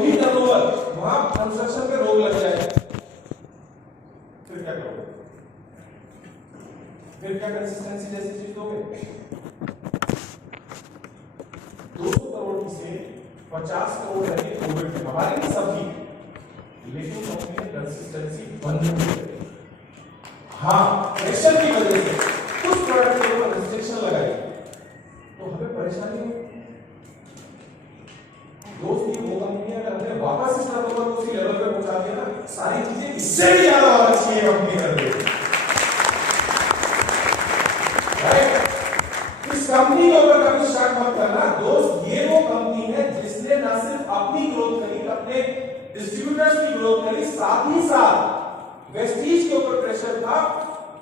वही टर्नओवर वहां कंस्ट्रक्शन पे रोक लग जाए, फिर क्या करोगे? फिर क्या कंसिस्टेंसी जैसी चीज दोगे? 200 करोड़ की से 50 करोड़ रहे कोविड में, हमारे लिए सभी, लेकिन कंपनी ने कंसिस्टेंसी बंद नहीं करी। हाँ, प्रेशर की वजह से कुछ प्रोडक्ट के ऊपर रिस्ट्रिक्शन लगाई तो हमें परेशानी हुई। दोस्त की वो कंपनियां अगर हमने वापस इस टर्नओवर को उसी लेवल पे पहुंचा दिया ना, सारी चीजें इससे भी ज्यादा और अच्छी है कंपनी कर देगी। इस कंपनी के ऊपर कभी शक मत करना दोस्त, ये वो कंपनी है जिसने न सिर्फ अपनी ग्रोथ करी, अपने डिस्ट्रीब्यूटर्स की ग्रोथ करी, साथ ही साथ वेस्टीज के ऊपर प्रेशर था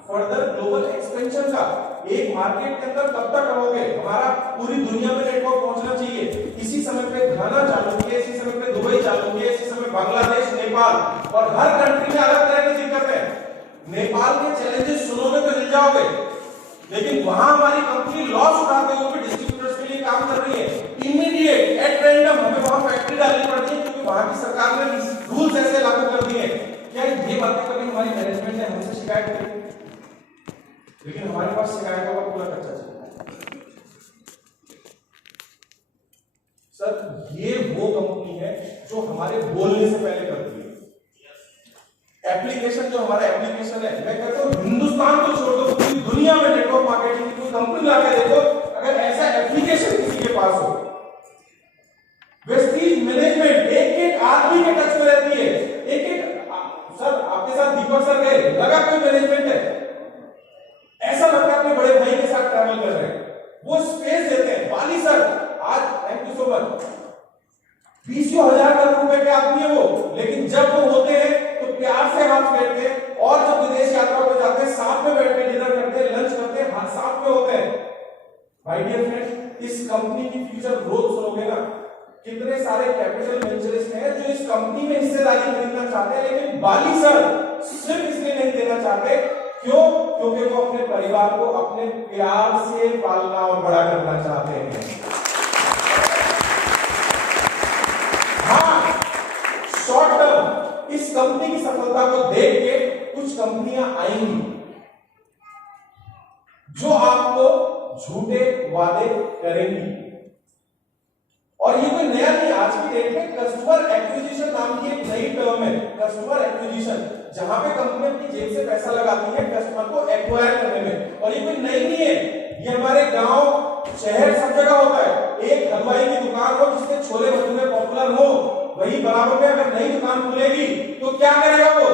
फर्दर ग्लोबल एक्सपेंशन का। एक मार्केट के अंदर कब तक रहोगे? हमारा पूरी दुनिया में नेटवर्क पहुंचना चाहिए। इसी समय पे घाना चालू किया, इसी समय पे दुबई चालू किया, इसी समय बांग्लादेश, नेपाल, और हर कंट्री में अलग तरह की दिक्कत है। नेपाल के चैलेंजेस सुनोगे तो हिल जाओगे, लेकिन वहां हमारी कंपनी लॉस उठाते हुए भी डिस्ट्रीब्यूटर्स के लिए काम कर रही है। इमीडिएट एट रैंडम हमें वहां फैक्ट्री डालनी पड़ती है क्योंकि वहां की सरकार ने रूल्स ऐसे लागू कर दिए। क्या ये बातें कभी हमारी मैनेजमेंट ने हमसे शिकायत करी? लेकिन हमारे पास शिकायतों का पूरा कच्चा चलता है। सर ये वो कंपनी है जो हमारे बोलने से पहले करती है। एप्लीकेशन जो हमारा एप्लीकेशन है, मैं कहता हूं हिंदुस्तान को छोड़ दो, पूरी दुनिया में नेटवर्क मार्केटिंग की कोई कंपनी लाके देखो, अगर ऐसा एप्लीकेशन किसी के पास हो, वेस्टीज मैनेजमेंट एक एक आदमी के टच में रहती है। एक एक सर आपके साथ दीपक सर गए, लगा कोई मैनेजमेंट है, ऐसा लगता है अपने बड़े भाई के साथ ट्रैवल कर रहे हैं, वो स्पेस देते हैं। बाली सर आज thank you so much, 20,000 crore रुपए के आदमी है वो, लेकिन जब वो होते हैं तो प्यार से हाथ फेरते हैं, और जब विदेश यात्रा पे जाते हैं साथ में बैठ के डिनर करते हैं, लंच करते हैं, हर साथ में होते हैं। भाई डियर फ्रेंड्स, इस कंपनी की फ्यूचर ग्रोथ सुनोगे ना, कितने सारे कैपिटल वेंचरिस्ट हैं जो इस कंपनी में हिस्सेदारी खरीदना चाहते हैं, लेकिन बाली सर सिर्फ इसलिए नहीं देना चाहते, क्यों? क्योंकि वो अपने परिवार को अपने प्यार से पालना और बड़ा करना चाहते हैं। हाँ, शॉर्ट टर्म इस कंपनी की सफलता को देख के कुछ कंपनियां आएंगी जो आपको झूठे वादे करेंगी, और ये कोई नया नहीं, आज की डेट में कस्टमर एक्विजिशन नाम की एक नई टर्म है। कस्टमर एक्विजिशन, जहां पे कंपनी अपनी जेब से पैसा लगाती है कस्टमर को एक्वायर करने में, और ये कोई नई नहीं है, ये हमारे गांव शहर सब जगह होता है। एक हलवाई की दुकान हो जिसके छोले भटूरे पॉपुलर हो, वही बराबर में अगर नई दुकान खुलेगी तो क्या करेगा वो?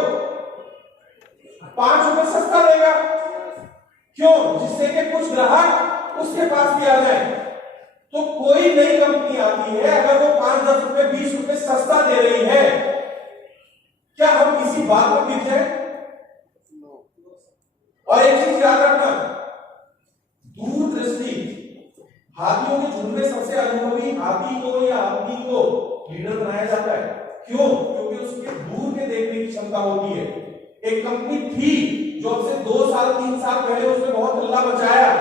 5 रुपए सस्ता देगा, क्यों? जिससे कि कुछ ग्राहक उसके पास भी आ जाए। तो कोई नई कंपनी आती है, अगर वो 5-10 रुपए 20 रुपए सस्ता दे रही है, क्या हम किसी बात पर बिक जाए? और एक चीज याद रखना, दूरदृष्टि, हाथियों के झुंड में सबसे अनुभवी हाथी को या आदमी को लीडर बनाया जाता है। क्यों? क्योंकि उसके दूर के देखने की क्षमता होती है। एक कंपनी थी जो अब से 2 साल 3 साल पहले उसने बहुत हल्ला मचाया।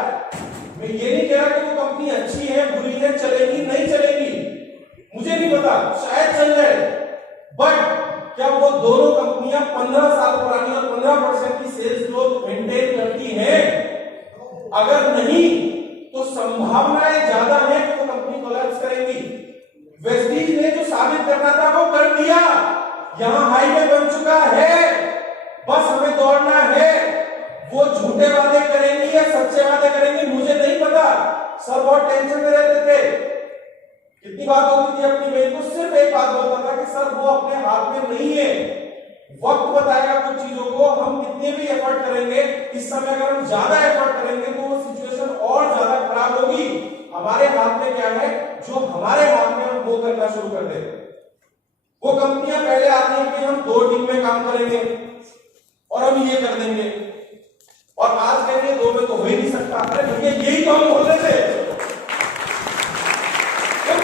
मैं ये नहीं कह रहा कि वो कंपनी अच्छी है बुरी है, चलेगी नहीं चलेगी मुझे नहीं पता, शायद चल जाए, बट क्या वो दोनों कंपनियां 15 साल पुरानी और 15% की सेल्स ग्रोथ मेंटेन करती हैं? अगर नहीं तो संभावनाएं ज्यादा है कि वो कंपनी कोलैप्स करेगी। वेस्टीज ने जो साबित करना था वो कर दिया, यहां हाईवे बन चुका है, बस हमें दौड़ना है। वो झूठे वादे करेंगी या सच्चे वादे करेंगी मुझे नहीं पता। सर बहुत टेंशन में रहते थे, कितनी बात होती थी अपनी बहन को, सिर्फ एक बात बोलता था कि सर वो अपने हाथ में नहीं है, वक्त बताएगा कुछ चीजों को, हम कितने भी एफर्ट करेंगे, इस समय अगर हम ज्यादा एफर्ट करेंगे तो वो सिचुएशन और ज्यादा खराब होगी। हमारे हाथ में क्या है, जो हमारे हाथ में हम वो करना शुरू कर देते। वो कंपनियां पहले आती हैं कि हम 2 टीम में काम करेंगे और हम ये कर देंगे, और आज कहेंगे 2 में तो हो ही नहीं सकता। अरे भैया यही तो हम बोल रहे थे,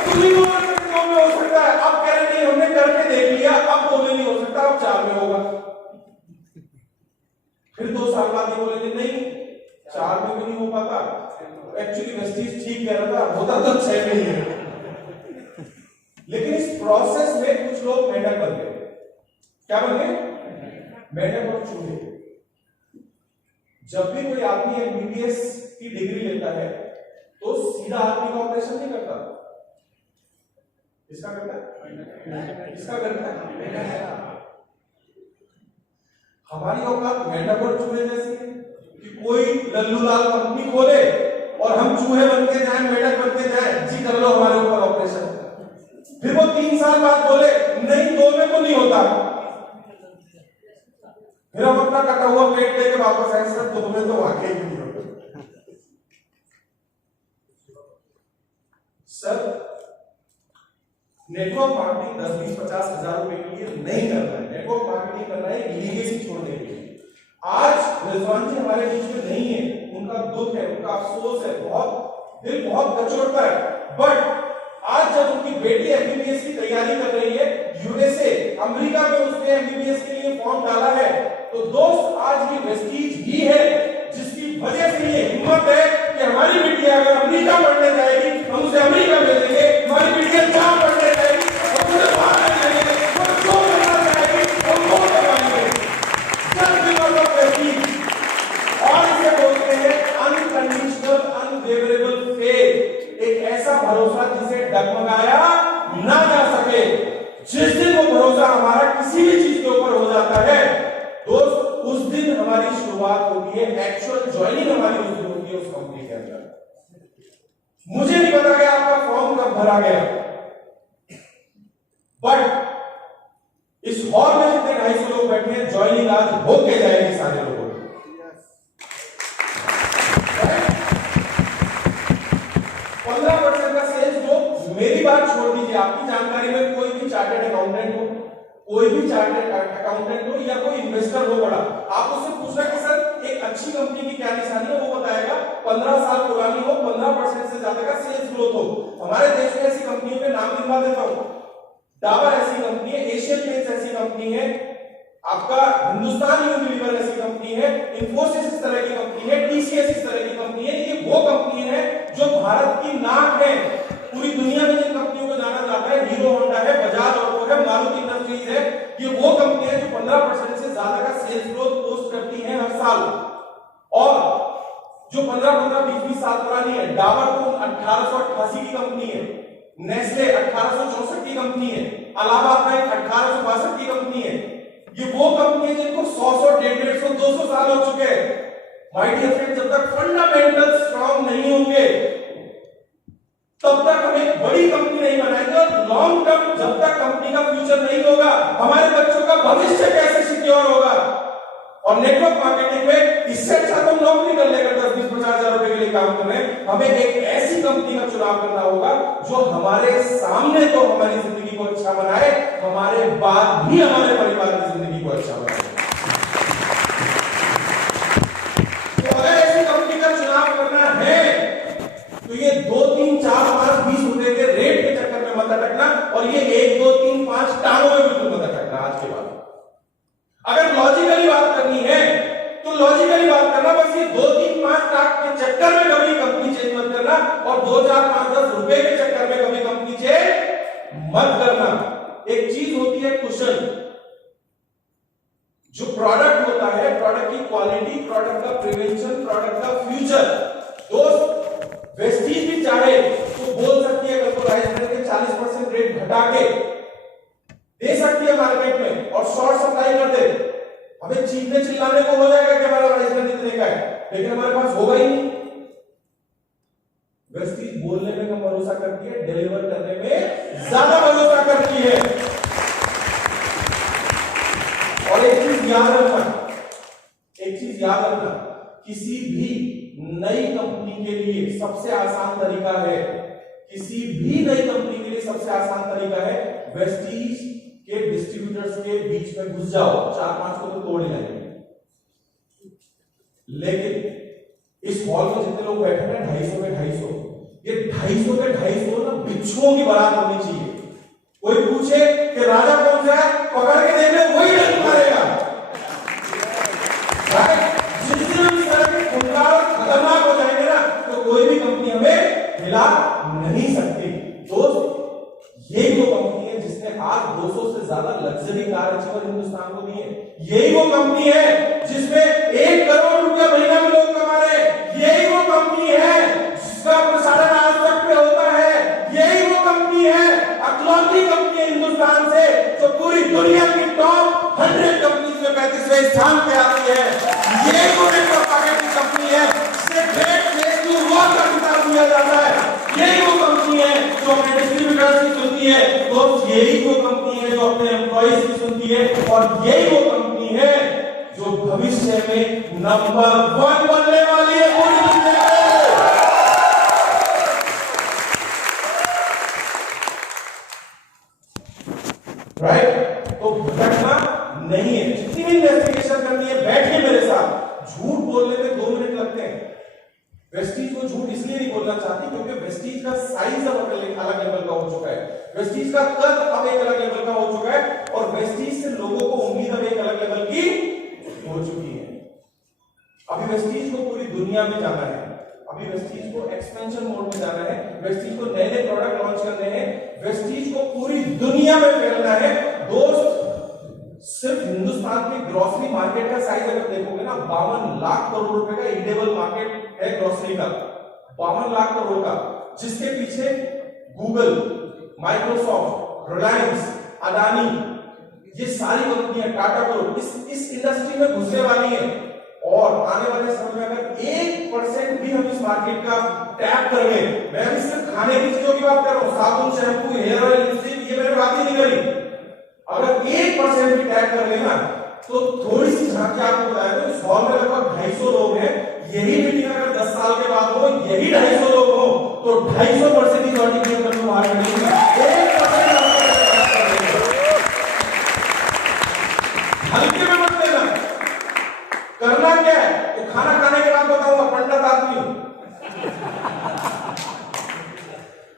तुम ही बोल रहे थे 2 में हो सकता है, अब कह रहे नहीं हमने करके देख लिया, अब 2 में नहीं हो सकता, अब 4 में होगा। फिर 2 साल बाद ये बोलेंगे नहीं 4 में भी नहीं हो पाता, एक्चुअली वेस्टीज ठीक कह रहा था, होता तो 6 में ही है। लेकिन इस प्रोसेस में कुछ कुछ लोग मेंढक बन गए। क्या बन गए? मेंढक और चूहे। जब भी कोई आदमी एमबीबीएस की डिग्री लेता है तो सीधा आदमी का ऑपरेशन नहीं करता, इसका करता है, इसका करता है। हमारी औकात मेंढक और चूहे जैसी है कि कोई लल्लूलाल कंपनी खोले और हम चूहे बनके जाएं, मेंढक बनके जाएं, जी कर लो हमारे ऊपर ऑपरेशन। फिर वो 3 साल बाद बोले नहीं 2 में तो नहीं होता, फिर हम अपना कटा हुआ पेट लेके वापस आए, सर 2 में तो वाकई नहीं होता। सर नेटवर्क मार्केटिंग 10, 20, 50 हजार रुपए के लिए नहीं कर रहा है, नेटवर्क मार्केटिंग कर रहा है लीगेसी छोड़ने के लिए। आज रिजवान जी हमारे बीच में नहीं है, उनका दुख है, उनका अफसोस है, बहुत दिल बहुत कचोटता है। बट आज जब उनकी बेटी एमबीबीएस की तैयारी कर रही है यूएसए अमेरिका में, उसने एमबीबीएस के लिए फॉर्म डाला है, तो दोस्त आज ये वेस्टीज ही है जिसकी वजह से ये हिम्मत है कि हमारी बिटिया अगर अमेरिका पढ़ने जाएगी हम उसे अमेरिका भेजेंगे, हमारी बिटिया जहां पढ़ने जाएगी हम उसे वहां भेजेंगे, वो जो करना चाहेगी हम वो करवाएंगे। Just because of Vestige. और इसे बोलते हैं अनकंडीशनल अनवेरिएबल फेथ, एक ऐसा भरोसा जिसे डगमगाया ना जा सके। जिस दिन वो भरोसा हमारा किसी भी चीज के ऊपर हो जाता है दोस्त, उस दिन हमारी शुरुआत होती है, एक्चुअल ज्वाइनिंग हमारी उस दिन होती है उस कंपनी के अंदर। मुझे नहीं पता कि आपका फॉर्म कब भरा गया, बट इस हॉल में जितने 250 लोग बैठे हैं, ज्वाइनिंग आज हो के जाएगी सारे लोगों की। 15% का सेल्स जो, मेरी बात छोड़ दीजिए, आपकी जानकारी में कोई भी चार्टर्ड अकाउंटेंट हो, कोई भी चार्टर्ड अकाउंटेंट हो या कोई इन्वेस्टर हो बड़ा, आप उससे पूछना कि सर एक अच्छी कंपनी की क्या निशानी है, वो बताएगा 15 साल पुरानी हो, 15% से ज्यादा का सेल्स ग्रोथ हो। हमारे देश में ऐसी कंपनियों के नाम गिनवा देता हूं। डाबर ऐसी कंपनी है, एशियन पेंट्स ऐसी कंपनी है, आपका हिंदुस्तान यूनिलीवर ऐसी कंपनी है, इंफोसिस इस तरह की कंपनी है, टीसीएस इस तरह की कंपनी है। ये वो कंपनी है जो भारत की नाक है, पूरी दुनिया में जिन कंपनियों को जाना जाता है, हीरो होंडा है, बजाज ऑटो है, मारुति इंडस्ट्रीज है, ये वो कंपनी है जो 15% से ज्यादा का सेल्स ग्रोथ पोस्ट करती है हर साल। और जो 15-15, 20-20 साल पुरानी है, डाबर तो 1888 की कंपनी है, नेस्ले 1864 की कंपनी है, इलाहाबाद बैंक 1862 की कंपनी है। ये वो कंपनी है जिनको 100, 150, 200 साल हो चुके हैं। माय डियर फ्रेंड, जब तक फंडामेंटल स्ट्रांग नहीं होंगे तब तक हम एक बड़ी कंपनी नहीं बनाएंगे, और लॉन्ग टर्म जब तक कंपनी का फ्यूचर नहीं होगा, हमारे बच्चों का भविष्य कैसे सिक्योर होगा। और नेटवर्क मार्केटिंग में इससे अच्छा तो नौकरी कर लेकर 10, 20, 50 हजार रुपए के लिए काम कर रहे हैं, हमें एक ऐसी कंपनी का चुनाव करना होगा जो हमारे सामने तो हमारी जिंदगी को अच्छा बनाए, हमारे बाद भी हमारे परिवार की जिंदगी को अच्छा बनाए। तो अगर ऐसी कंपनी का चुनाव करना है तो ये 2, 3, 4, 5, 20 रुपए के रेट के चक्कर में मत अटकना, और ये 1, 2, 3, 5 टांगों में बिल्कुल मत अटकना। आज के बाद अगर लॉजिकली बात करनी है तो लॉजिकली बात करना, बस ये 2, 3, 5 टांग के चक्कर में कभी कंपनी चेंज मत करना, और 2, 4, 5, 10 रुपए के चक्कर में कभी कंपनी चेंज मत करना। एक चीज होती है कुशन, जो प्रोडक्ट होता है, प्रोडक्ट की क्वालिटी, प्रोडक्ट का प्रिवेंशन, प्रोडक्ट का फ्यूचर। दोस्त वेस्टीज भी चाहे तो बोल सकती है कल को राइस ब्रांड के 40% रेट घटा के दे सकती है मार्केट में और शॉर्ट सप्लाई कर दे, हमें चीखने चिल्लाने को हो जाएगा कि हमारा राइस ब्रांड इतने का है, लेकिन हमारे पास होगा ही नहीं। वेस्टीज बोलने में कम भरोसा करती है, डिलीवर करने में ज्यादा भरोसा करती है। और एक चीज याद रखना, एक चीज याद रखना, किसी भी नई कंपनी के लिए सबसे आसान तरीका है, किसी भी नई कंपनी के लिए सबसे आसान तरीका है, वेस्टीज के डिस्ट्रीब्यूटर्स के बीच में घुस जाओ, 4-5 को तो तोड़ ही लेंगे। लेकिन इस हॉल में जितने लोग बैठे हैं 250 में 250, ये 250 के 250 ना बिच्छुओं की बारात होनी चाहिए। कोई पूछे कि राजा कौन सा है, पकड़ के देख ले, वही डंक मारेगा। जिस दिन हम इस तरह के खूंखार खतरनाक हो जाएंगे ना, तो कोई भी कंपनी हमें हिला नहीं सकती। दोस्त, ये जो कंपनी है जिसने आज 200 से ज्यादा लग्जरी कार अचीवर हिंदुस्तान को दी है। यही वो कंपनी है जिसमें 1 करोड़ रुपया महीना में लोग कमा रहे हैं। यही वो कंपनी है जिसका प्रसारण आज तक पे होता है। यही वो कंपनी है, अकलौती कंपनी है हिंदुस्तान से जो पूरी दुनिया की टॉप 100 कंपनीज में 35वें स्थान पे आती है। यही वो नेटवर्क मार्केटिंग कंपनी है जिसे ग्रेट प्लेस टू वर्क का खिताब दिया जाता है। यही वो कंपनी है जो अपने डिस्ट्रीब्यूटर्स की सुनती है, दोस्त यही वो कंपनी है जो अपने एम्प्लॉइज की सुनती है, और यही वो कंपनी है जो भविष्य में नंबर 1 बनने वाली है पूरी दुनिया में। राइट? तो भटकना नहीं है। जितनी भी इन्वेस्टिगेशन करनी है, बैठिए मेरे साथ। झूठ बोलने में 2 मिनट लगते हैं। वेस्टीज को झूठ इसलिए नहीं बोलना चाहती क्योंकि वेस्टीज का साइज अब अलग लेवल का हो चुका है, वेस्टीज का कद अब एक अलग लेवल का हो चुका है, और वेस्टीज से लोगों को उम्मीद अब एक अलग लेवल की हो चुकी है। अभी वेस्टीज को पूरी दुनिया में जाना है, अभी वेस्टीज को एक्सपेंशन मोड में जाना है, वेस्टीज को नए नए प्रोडक्ट लॉन्च करने हैं, वेस्टीज को पूरी दुनिया में फैलना है। दोस्त, सिर्फ हिंदुस्तान की ग्रोसरी मार्केट का साइज अगर देखोगे ना, 52 लाख करोड़ रुपए का ईडेबल मार्केट है ग्रोसरी का, 52 लाख करोड़ का, जिसके पीछे गूगल, माइक्रोसॉफ्ट, रिलायंस, अदानी, ये सारी कंपनियां, टाटा ग्रुप इस इंडस्ट्री में घुसने वाली है। और आने वाले समय में अगर 1% भी हम इस मार्केट का टैप कर ले, मैं अभी सिर्फ खाने की चीजों की बात कर रहा हूं, साबुन, शैम्पू, हेयर ऑयल, लिपस्टिक, ये मैंने बात ही नहीं करी। अगर 1% भी टैप कर लेना तो थोड़ी सी झांकी आपको बताया तो इस हॉल में लगभग 250 लोग हैं। यही मीटिंग अगर 10 साल के बाद हो, यही 250 लोग हो, तो 250% ही ऑडिट करने बाहर निकलेंगे। 1% हल्के में मत लेना। करना क्या है तो खाना खाने के बाद बताऊंगा, पंडित आदमी हूं।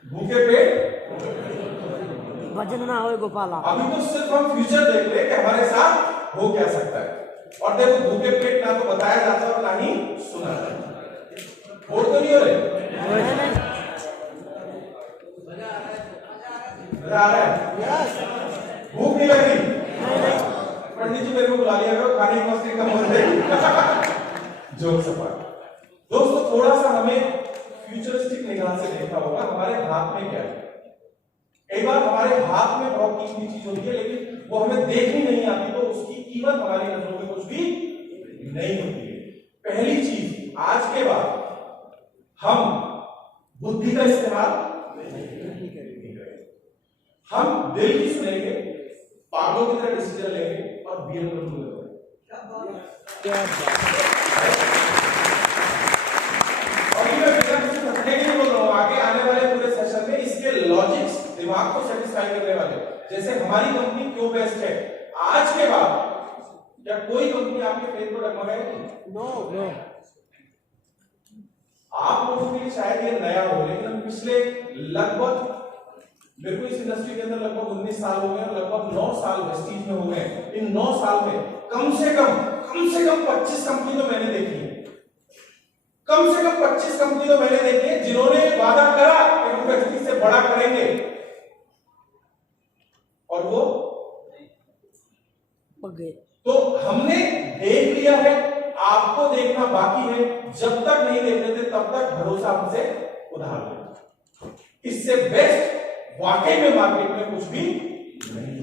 भूखे पेट वजन ना हो गोपाला। अभी तो सिर्फ हम फ्यूचर देख ले कि हमारे साथ हो क्या सकता है। और देखो, भूखे पेट ना तो बताया जाता और ना ही सुना जाता। बोल तो नहीं हो रहे? मजा आ रहा है? भूख नहीं लग रही? पंडित जी मेरे को बुला लिया करो, खाने की मस्ती कम हो जाएगी। जोक सपाट। दोस्तों, थोड़ा सा हमें फ्यूचरिस्टिक निगाह से देखना होगा, हमारे हाथ में क्या है। कई बार हमारे हाथ में बहुत कीमती चीज होती है, लेकिन वो हमें देखनी नहीं आती, तो उसकी कीमत हमारी नजरों में कुछ भी नहीं होती है। पहली चीज, आज के बाद हम बुद्धि का इस्तेमाल नहीं करेंगे। हम दिल की सुनेंगे, पागलों की तरह डिसीजन लेंगे और BMW लेंगे। और मैं बिना किसी थकने के लिए बोल रहा हूं, आगे आने वाले पूरे सेशन में इसके लॉजिक्स दिमाग को सेटिस्फाई करने वाले, जैसे हमारी कंपनी क्यों बेस्ट है। आज के बाद क्या कोई कंपनी आपके फेस प्रोडक्ट मंगाएगी? नो। आप लोगों के लिए शायद ये नया हो, लेकिन पिछले लगभग, मेरे को इस इंडस्ट्री के अंदर लगभग 19 साल हो गए, लगभग 9 साल वेस्टीज में हो गए। इन 9 साल में कम से कम 25 कंपनी तो मैंने देखी है। कम से कम 25 कंपनी तो मैंने देखी है जिन्होंने वादा करा कि हम वेस्टीज से बड़ा करेंगे, और वो तो हमने देख लिया है, आपको देखना बाकी है। जब तक नहीं देख लेते तब तक भरोसा हमसे उधार लो। इससे बेस्ट वाकई में मार्केट में कुछ भी नहीं।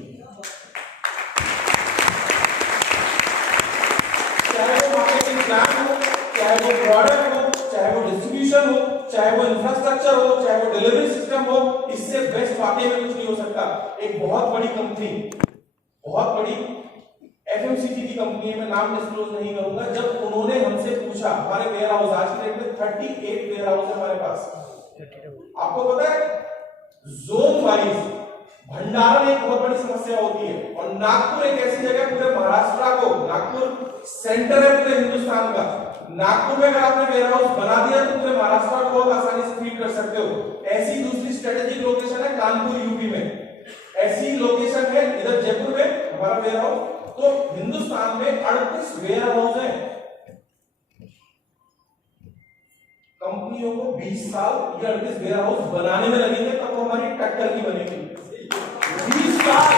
चाहे वो मार्केटिंग प्लान हो, चाहे वो प्रोडक्ट हो, चाहे वो डिस्ट्रीब्यूशन हो, चाहे वो इंफ्रास्ट्रक्चर हो, चाहे वो डिलीवरी सिस्टम हो, इससे बेस्ट वाकई में कुछ नहीं हो सकता। एक बहुत बड़ी कंपनी, बहुत बड़ी FMCG की कंपनी है, मैं नाम डिस्क्लोज नहीं करूंगा, जब उन्होंने हमसे पूछा, हमारे वेयर हाउस आज की डेट में 38 वेयर हाउस है हमारे पास। आपको पता है जोन वाइज भंडारण एक बहुत बड़ी समस्या होती है, और नागपुर एक ऐसी जगह पूरे महाराष्ट्र को, नागपुर सेंटर है पूरे हिंदुस्तान का। नागपुर में अगर आपने वेयर हाउस बना दिया तो पूरे महाराष्ट्र को बहुत आसानी से फीड कर सकते हो। ऐसी दूसरी स्ट्रेटेजिक लोकेशन है कानपुर यूपी में, ऐसी लोकेशन है इधर जयपुर में हमारा वेयर हाउस। तो हिंदुस्तान में 38 वेयर हाउस है। कंपनियों को 20 साल ये 38 वेयर हाउस बनाने में लगेंगे, तब वो हमारी टक्कर की बनेगी। 20 साल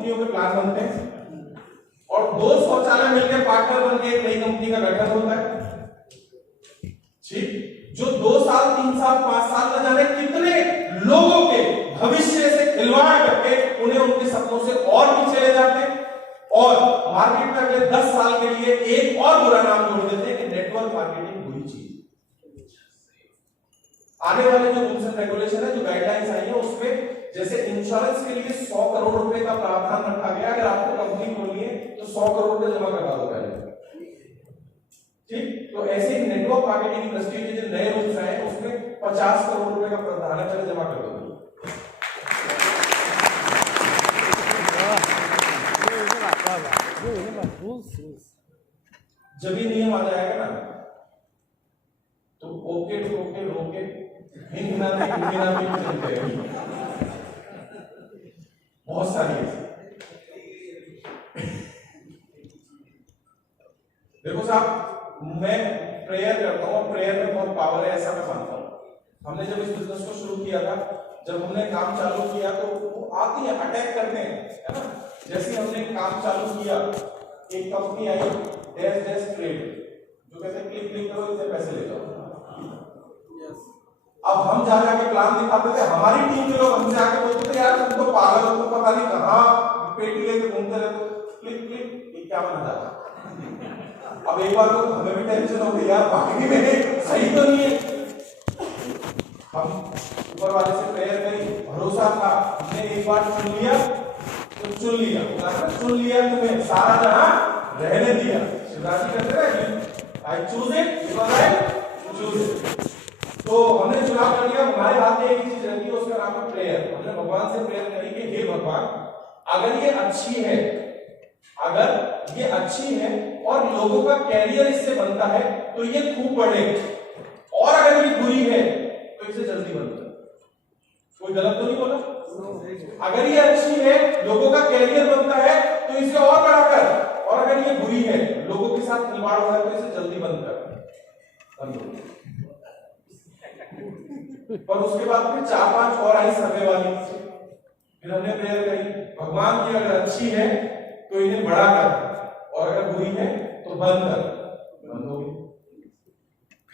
कंपनियों के प्लान बनते हैं और 2 शौचालय मिलकर पार्टनर बनकर एक नई कंपनी का गठन होता है। ठीक, जो 2 साल 3 साल 5 साल न जाने कितने लोगों के भविष्य से खिलवाड़ करके उन्हें उनके सपनों से और पीछे ले जाते हैं और मार्केट में अगले 10 साल के लिए एक और बुरा नाम जोड़ देते हैं कि नेटवर्क मार्केटिंग बुरी चीज। आने वाले जो रूल्स एंड रेगुलेशन है, जो गाइडलाइंस आई है, उसमें जैसे इंश्योरेंस के लिए 100 करोड़ रुपए का प्रावधान रखा गया, अगर आपको कंपनी खोलनी है तो 100 करोड़ रुपए जमा करवा दो पहले। ठीक, तो ऐसे ही नेटवर्क मार्केटिंग इंडस्ट्री के जो नए रूल्स आए हैं उसमें 50 करोड़ रुपए का प्रावधान है, पहले जमा कर दो। जब ये नियम आ जाएगा ना तो ओके टोके रोके हिंद चलते हैं बहुत सारी ऐसी। देखो साहब, मैं प्रेयर करता हूँ, प्रेयर में बहुत पावर है ऐसा मैं मानता हूँ। हमने जब इस बिजनेस को शुरू किया था, जब हमने काम चालू किया तो वो आती है, अटैक करते हैं, है ना। जैसे हमने काम चालू किया, एक company I dash dash trade, जो कहते हैं क्लिक क्लिक करो इससे पैसे ले जाओ। अब हम जा जाके प्लान दिखाते थे, हमारी टीम के लोग हमसे आके बोलते थे यार तुम तो पागल हो, तुम पता नहीं कहाँ पेटी लेके घूमते रहते हो, क्लिक क्लिक ये क्या बना जाता। अब एक बार तो हमें भी टेंशन हो गई यार, बाकी में सही तो नहीं है। हम ऊपर वाले से प्रेयर करी, भरोसा था, हमने एक बार चुन लिया तो चुन लिया, चुन लिया तुम्हें सारा जहां रहने दिया। शिवराज जी कहते हैं I choose it because I choose it. तो हमने चुनाव कर लिया, हमारे हाथ में एक चीज रहती है, उसका नाम है प्रेयर। हमने भगवान से प्रेयर करी कि हे भगवान, अगर ये अच्छी है, अगर ये अच्छी है और लोगों का कैरियर इससे बनता है तो ये खूब बढ़े, और अगर ये बुरी है तो इसे जल्दी बंद कर। कोई गलत तो नहीं बोला? अगर ये अच्छी है, लोगों का कैरियर बनता है तो इसे और बड़ा कर, और अगर ये बुरी है, लोगों के साथ खिलवाड़ हो रहा है तो इसे जल्दी बंद कर। पर उसके बाद फिर 4-5 और आई सर्वे वाली, फिर हमने प्रेयर करी भगवान की अगर अच्छी है तो इन्हें बड़ा कर, और अगर बुरी है तो बंद कर। बंद हो गई।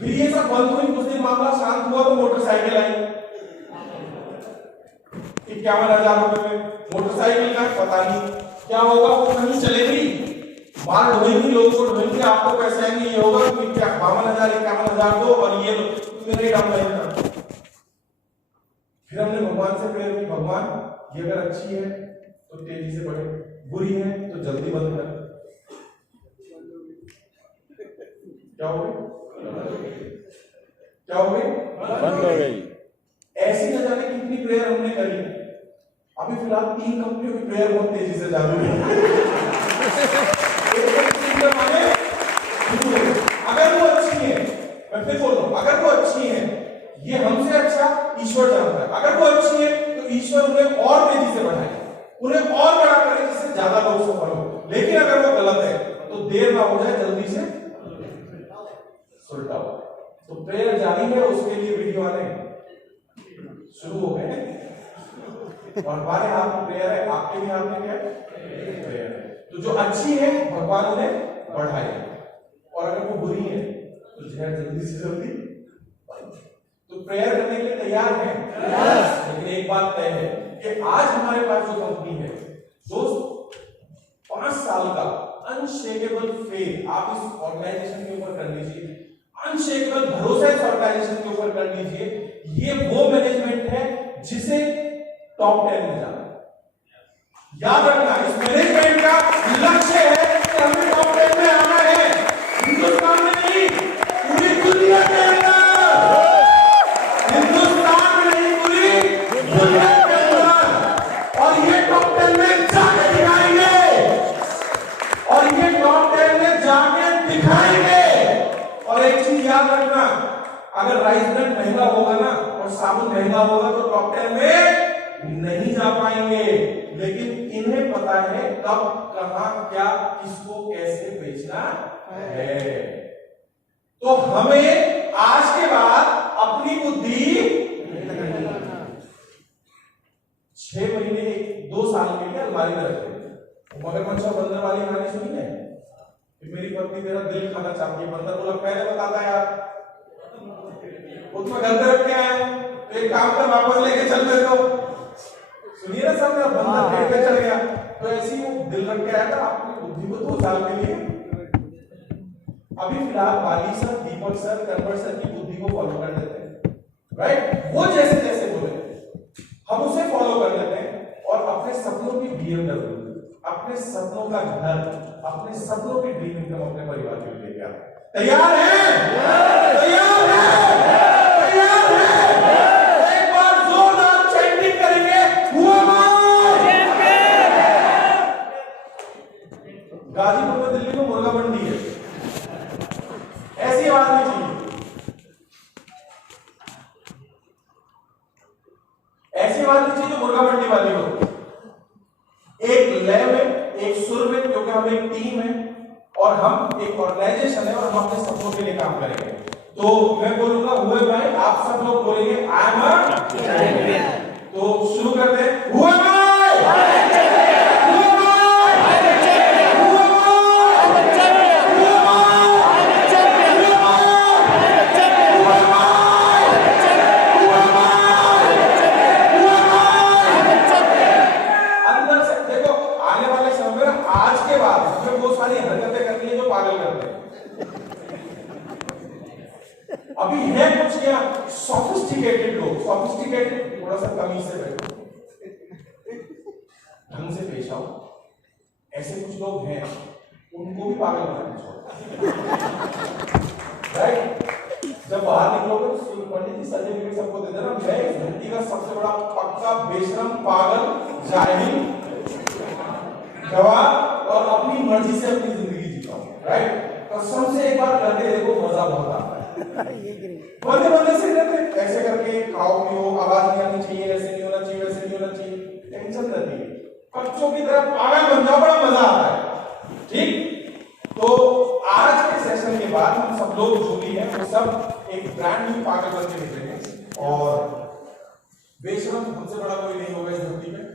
फिर ये सब बंद हुई, कुछ दिन मामला शांत हुआ तो मोटरसाइकिल आई 51,000 रुपए में। मोटरसाइकिल का पता नहीं क्या होगा, वो कहीं चलेगी, माल ढोएंगी, लोगों को ढोएंगी, आपको पैसे आएंगे, ये होगा कि क्या 52,000 51,000 दो और ये मेरे डाउन लाइन का। फिर हमने भगवान से प्रेयर की, भगवान ये अगर अच्छी है तो तेजी से बढ़े, बुरी है तो जल्दी बंद कर। क्या हो गई? क्या हो गई? बंद हो गई। ऐसी न जाने कितनी प्रेयर हमने करी। अभी फिलहाल 3 कंपनियों की प्रेयर बहुत तेजी से चालू है। अगर वो अच्छी है, मैं फिर बोल रहा हूं, अगर वो अच्छी है, ये हमसे अच्छा ईश्वर जानता है। अगर वो अच्छी है तो ईश्वर उन्हें और तेजी से बढ़ाए, उन्हें और बड़ा करे, जिससे ज्यादा लोग सफल हो। लेकिन अगर वो गलत है तो देर ना हो जाए, जल्दी से सुलटाओ। तो प्रेयर जारी है, उसके लिए वीडियो आने शुरू हो गए और हमारे हाथ में प्रेयर है, आपके भी हाथ में क्या है? प्रेयर है। तो जो अच्छी है भगवान उन्हें बढ़ाए, और अगर वो बुरी है तो जहर जल्दी से जल्दी। तो प्रेयर करने के लिए तैयार है, लेकिन एक बात तय है कि आज हमारे पास जो कंपनी है, दोस्त 5 साल का अनशेकेबल फेथ आप इस ऑर्गेनाइजेशन के ऊपर कर लीजिए, अनशेकेबल भरोसा इस ऑर्गेनाइजेशन के ऊपर कर लीजिए। ये वो मैनेजमेंट है जिसे टॉप 10 में जाना। याद रखना, इस मैनेजमेंट का लक्ष्य है कि हमें टॉप 10 में आना है, हिंदुस्तान में नहीं, पूरी दुनिया के अंदर। हिंदुस्तान में नहीं, पूरी दुनिया के अंदर। और ये टॉप 10 में जाके दिखाएंगे, और ये टॉप 10 में जाके दिखाएंगे। और एक चीज याद रखना, अगर राइस ब्रांड महंगा होगा ना और साबुन महंगा होगा तो टॉप 10 में नहीं जा पाएंगे। लेकिन इन्हें पता है कब, कहां, क्या, किसको कैसे बेचना है। तो हमें आज के बाद अपनी बुद्धि 6 महीने 2 साल के लिए अलमारी में रखते हैं। मगरमच्छ और बंदर वाली कहानी सुनी है कि मेरी पत्नी मेरा दिल खाना चाहती है, बंदर बोला पहले बताता यार, उसमें घर पे रख के आया, तो एक काम कर वापस लेके चल मेरे को। सुनिए ना सब, मेरा बंदर पेट पे चल गया, तो ऐसी वो दिल रख के आया था आपकी बुद्धि को 2 साल के लिए। अभी फिलहाल बाली सर, दीपक सर, कन्वर सर की बुद्धि को फॉलो कर लेते हैं, राइट? वो जैसे जैसे बोले हम उसे फॉलो कर लेते हैं और अपने सपनों की BMW, अपने सपनों का घर, अपने सपनों की ड्रीम इनकम अपने परिवार के लिए लेके आते हैं। तैयार है? तैयार है? तैयार है? एक बार जोरदार चैंटिंग करेंगे, हुआ गाजीपुर में, दिल्ली में मुर्गा मंडी है, ऐसी आवाज नहीं चाहिए, ऐसी आवाज नहीं चाहिए जो मुर्गा मंडी वाली हो। एक लय में, एक सुर में, क्योंकि हम एक टीम है और हम एक ऑर्गेनाइजेशन है और हम अपने सपनों के लिए काम करेंगे। तो मैं बोलूंगा हुए भाई, आप सब लोग बोलेंगे आई एम अ चैंपियन। तो शुरू करते हैं, हुए भाई, अभी है कुछ क्या सोफिस्टिकेटेड लोग, सोफिस्टिकेटेड, थोड़ा सा तमीज से बैठो, ढंग से पेश आओ। ऐसे कुछ लोग हैं, उनको भी पागल बनाना छोड़ो, राइट? जब बाहर निकलोगे तो पंडित जी सर्टिफिकेट सबको दे देना, मैं इस धरती का सबसे बड़ा पक्का बेशरम पागल जाहिल गवाह और अपनी मर्जी से अपनी जिंदगी जीता हूं, राइट? कसम से एक बार करके देखो, मजा बहुत आता है। बंदे बंदे से रहते ऐसे करके खाओ पियो, आवाज नहीं आनी चाहिए, ऐसे नहीं होना चाहिए, वैसे नहीं होना चाहिए, टेंशन रहती है। बच्चों की तरह पागल बन जाओ, बड़ा मजा आता है, ठीक? तो आज के सेशन के बाद हम सब लोग जो भी हैं वो सब एक ब्रांड न्यू पागल बन के निकलेंगे और बेशरम हमसे बड़ा कोई नहीं होगा इस धरती में।